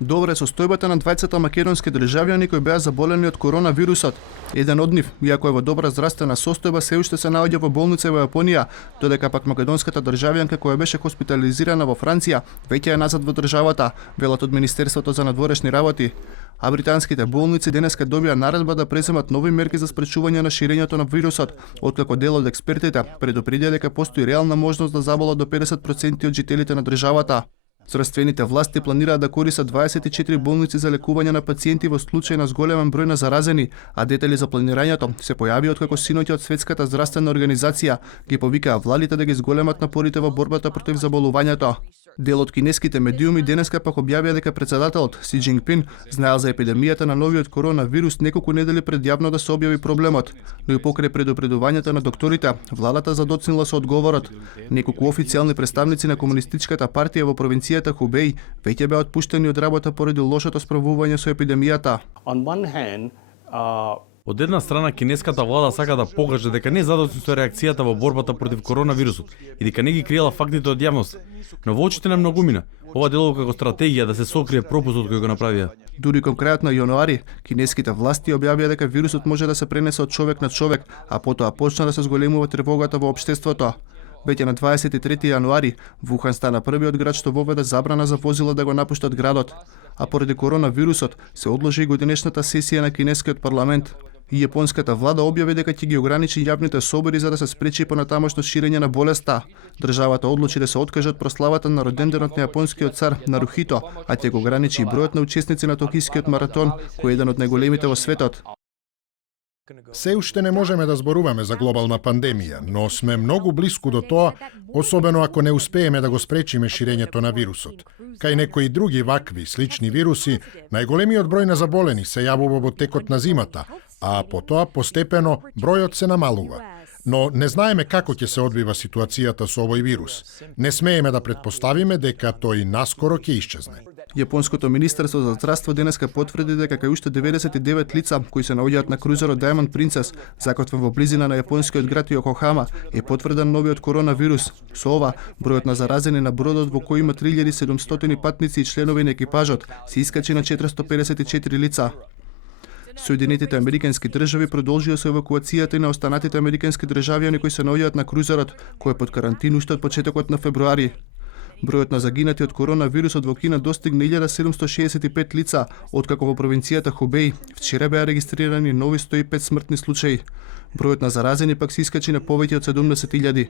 Добра е состојбата на двајцата македонски државјани кои беа заболени од коронавирусот. Еден од нив, иако е во добра здравствена состојба, се уште се наоѓа во болница во Јапонија, додека пак македонската државјанка која беше хоспитализирана во Франција, веќе е назад во државата, велат од Министерството за надворешни работи. А британските болници денеска добија наредба да преземат нови мерки за спречување на ширењето на вирусот, откако дел од експертите предупредија дека постои реална можност да заболат до 50% од жителите на државата. Здравствените власти планираат да користат 24 болници за лекување на пациенти во случај на зголемен број на заразени, а детали за планирањето се појави откако синоќа од Светската здравствена организација ги повикаа владите да ги зголемат напорите во борбата против заболувањето. Дел од кинеските медиуми денеска пак објавија дека председателот Си Џинпин знаел за епидемијата на новиот коронавирус неколку недели пред јавно да се објави проблемот, но и покрај предупредувањето на докторите, владата задоцнила со одговорот. Неколку официјални представници на комунистичката партија во провинцијата Хубеј веќе беа отпуштени од работа поради лошото справување со епидемијата. Од една страна, кинеската влада сака да покаже дека не задоцни со реакцијата во борбата против коронавирусот и дека не ги криела фактите од јавност. Но во очите на многумина, ова делува како стратегија да се сокрие пропустот кој го направија. Дури кон крајот на јануари, кинеските власти објавија дека вирусот може да се пренесе од човек на човек, а потоа почна да се зголемува тревогата во општеството. Веќе на 23 јануари, Вухан стана првиот град што воведе забрана за возила да го напуштат градот, а поради коронавирусот се одложи и годинешната сесија на кинескиот парламент. И јапонската влада објави дека ќе ги ограничи јавните собори за да се спречи понатамошно ширење на болеста. Државата одлучи да се откаже од прославата на роденденот на јапонскиот цар Нарухито, а ќе го ограничи и бројот на учесници на Токискиот маратон, кој е еден од најголемите во светот. Се уште не можеме да зборуваме за глобална пандемија, но сме многу блиску до тоа, особено ако не успееме да го спречиме ширењето на вирусот. Кај некои други вакви слични вируси, најголемиот број на заболени се јавува во текот на зимата, а потоа постепено бројот се намалува. Но не знаеме како ќе се одвива ситуацијата со овој вирус. Не смееме да претпоставиме дека тој наскоро ќе исчезне. Јапонското министерство за здравство денеска потврди дека кај уште 99 лица кои се наоѓаат на крузерот Diamond Princess, закотвен во близина на јапонскиот град Јокохама, е потврден новиот коронавирус. Со ова, бројот на заразени на бродот во кој има 3700 патници и членови на екипажот се искачи на 454 лица. Соединетите американски држави продолжија со евакуацијата и на останатите американски државјани кои се наоѓаат на крузерот, кој е под карантин уште од почетокот на февруари. Бројот на загинати од коронавирусот во Кина достигна 1765 лица, откако во провинцијата Хубеј вчера беа регистрирани нови 105 смртни случаи. Бројот на заразени пак се искачи на повеќе од 70.000.